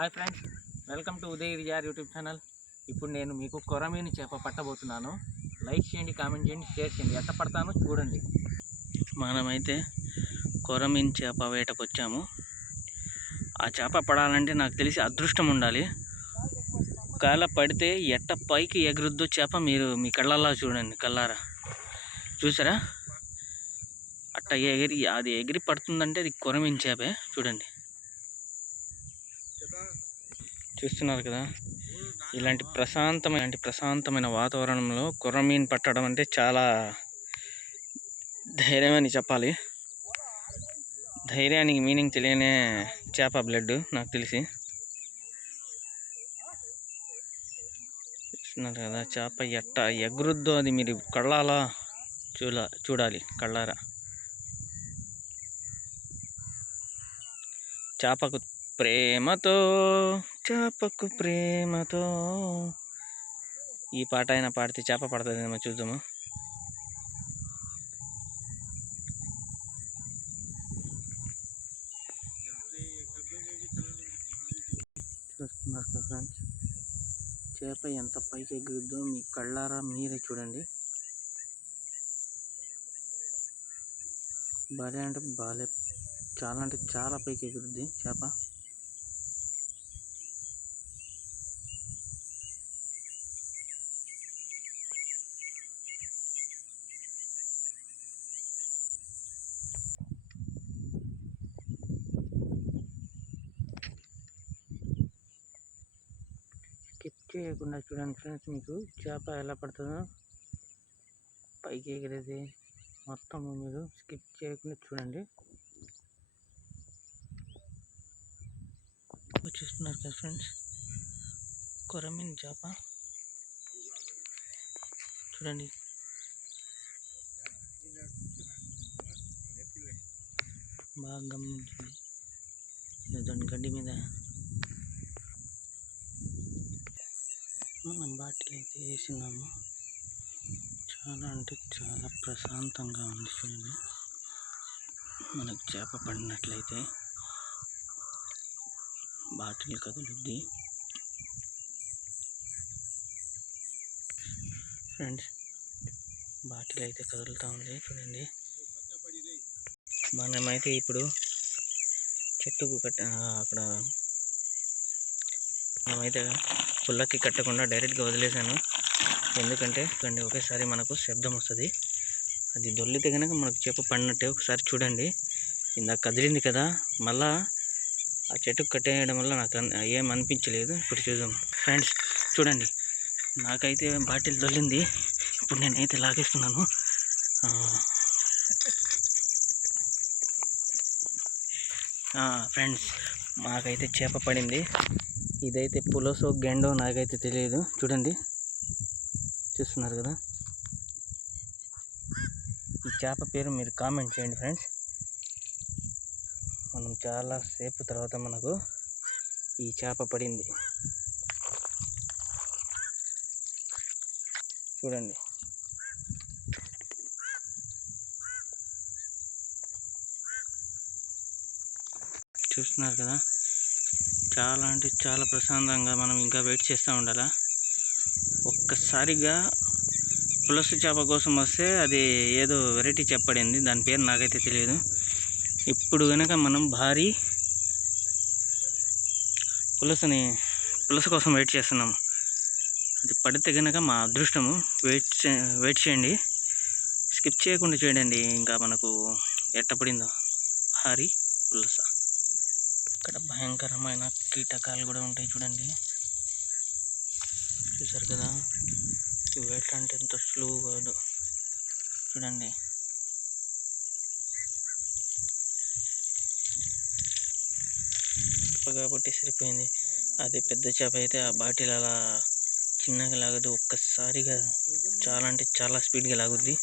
Hi friends welcome to Uday Vijayar YouTube channel. ఇప్పుడు నేను మీకు కొరమీని చేప పట్టబోతున్నాను. లైక్ చేయండి కామెంట్ చేయండి షేర్ చేయండి. ఎట్ట పడతానో చూడండి. మనమైతే కొరమీన్ చేప వేటకు వచ్చాము ఆ చేప పడాలంటే నాకు తెలిసి అదృష్టం ఉండాలి. ఒకవేళ పడితే ఎట్ట పైకి ఎగురుద్దో చేప మీరు మీ కళ్ళల్లో చూడండి కళ్ళారా. చూసారా? అట్ట ఎగిరి అది ఎగిరి పడుతుందంటే అది కొరమీన్ చేపే. చూడండి. చూస్తున్నారు కదా. ఇలాంటి ప్రశాంతమైన ఇలాంటి ప్రశాంతమైన వాతావరణంలో కుర్రమీన్ పట్టడం అంటే చాలా ధైర్యం అని చెప్పాలి. ధైర్యానికి మీనింగ్ తెలియనే చేప బ్లడ్ నాకు తెలిసి. చూస్తున్నారు కదా చేప ఎట్ట ఎగురుద్దో అది మీరు కళ్ళాలా చూడ చూడాలి కళ్ళారా. చేపకు ప్రేమతో చేపకు ప్రేమతో. ఈ పాట అయినా పాడితే చేప పడుతుందేమో చూద్దాము? చూస్తున్నారు కదా ఫ్రెండ్స్ చేప ఎంత పైకి ఎగురుద్దో మీ కళ్ళారా మీరే చూడండి. భలే అంటే భలే చాలా అంటే చాలా పైకి ఎగురుద్ది చేప. స్కిప్ చేయకుండా చూడండి ఫ్రెండ్స్ మీకు చేప ఎలా పడుతుందో పైకి ఎగిరేది మొత్తం మీరు స్కిప్ చేయకుండా చూడండి. చూస్తున్నారు కదా ఫ్రెండ్స్ కొరమీన్ చేప. చూడండి. బాగా గమనించండి. దాని గడ్డి మీద మనం బాటిల్ అయితే వేసినాము. చాలా అంటే చాలా ప్రశాంతంగా ఉంది చూడండి. మనకు చేప పడినట్లయితే బాటిల్ కదులుద్ది. ఫ్రెండ్స్ బాటిల్ అయితే కదులుతూ ఉంది చూడండి. మనమైతే ఇప్పుడు చెట్టుకు కట్ట అక్కడ మనమైతే పుల్లకి కట్టకుండా డైరెక్ట్గా వదిలేసాను ఎందుకంటే కండి ఒకేసారి మనకు శబ్దం వస్తుంది. అది దొల్లితే కనుక మనకు చేప పడినట్టే ఒకసారి చూడండి. ఇందాక కదిలింది కదా మళ్ళా ఆ చెట్టుకు కట్టేయడం వల్ల నాకు ఏం అనిపించలేదు. ఇప్పుడు చూద్దాం. ఫ్రెండ్స్ చూడండి. నాకైతే బాటిల్ దొల్లింది ఇప్పుడు నేనైతే లాగేస్తున్నాను. ఫ్రెండ్స్ మాకైతే చేప పడింది. ఇదైతే పులసో గెండో నాకైతే తెలియదు. చూడండి. చూస్తున్నారు కదా. ఈ చేప పేరు మీరు కామెంట్ చేయండి ఫ్రెండ్స్. మనం చాలా సేపు తర్వాత మనకు ఈ చేప పడింది. చూడండి. చూస్తున్నారు కదా. చాలా అంటే చాలా ప్రశాంతంగా మనం ఇంకా వెయిట్ చేస్తూ ఉండాలా? ఒక్కసారిగా పులస చేప కోసం వస్తే అది ఏదో వెరైటీ చెప్పడింది దాని పేరు నాకైతే తెలియదు. ఇప్పుడు కనుక మనం భారీ పులసని పులస కోసం వెయిట్ చేస్తున్నాము. అది పడితే కనుక మా అదృష్టము. వెయిట్ చే- వెయిట్ చేయండి. స్కిప్ చేయకుండా చేయండి. ఇంకా మనకు ఎట్ట పడిందో భారీ పులస. ఇక్కడ భయంకరమైన కీటకాలు కూడా ఉంటాయి చూడండి. చూసారు కదా? ఇవి వేట అంటే ఎంత స్లో కాదు చూడండి. కాబట్టి సరిపోయింది అది పెద్ద చేప అయితే ఆ బాటిల్ అలా చిన్నగా లాగదు ఒక్కసారిగా చాలా అంటే చాలా స్పీడ్గా లాగుద్ది.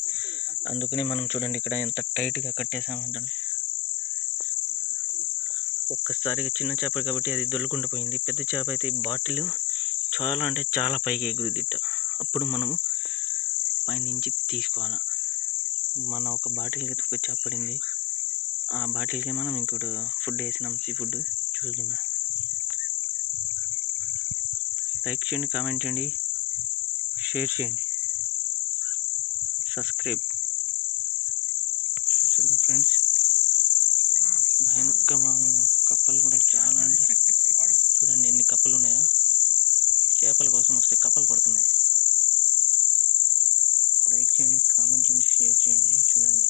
అందుకని మనం చూడండి ఇక్కడ ఎంత టైట్గా కట్టేసామంటే. ఒక్కసారిగా చిన్న చేప కాబట్టి అది దొల్లుకుంటూ పోయింది. పెద్ద చేప అయితే బాటిల్ చాలా అంటే చాలా పైకి ఎగురుదిట్ట అప్పుడు మనము పైనుంచి తీసుకోవాలి. మన ఒక బాటిల్కి అయితే ఒక చేప పడింది. ఆ బాటిల్కి మనం ఇంకోటి ఫుడ్ వేసినాం సీ ఫుడ్ చూద్దాము లైక్ చేయండి కామెంట్ చేయండి షేర్ చేయండి. Subscribe friends. భయంకరమైన కప్పలు కూడా చాలా అంటే చూడండి ఎన్ని కప్పలు ఉన్నాయో చేపల కోసం వస్తే కప్పలు పడుతున్నాయి. లైక్ చేయండి కామెంట్ చేయండి షేర్ చేయండి చూడండి.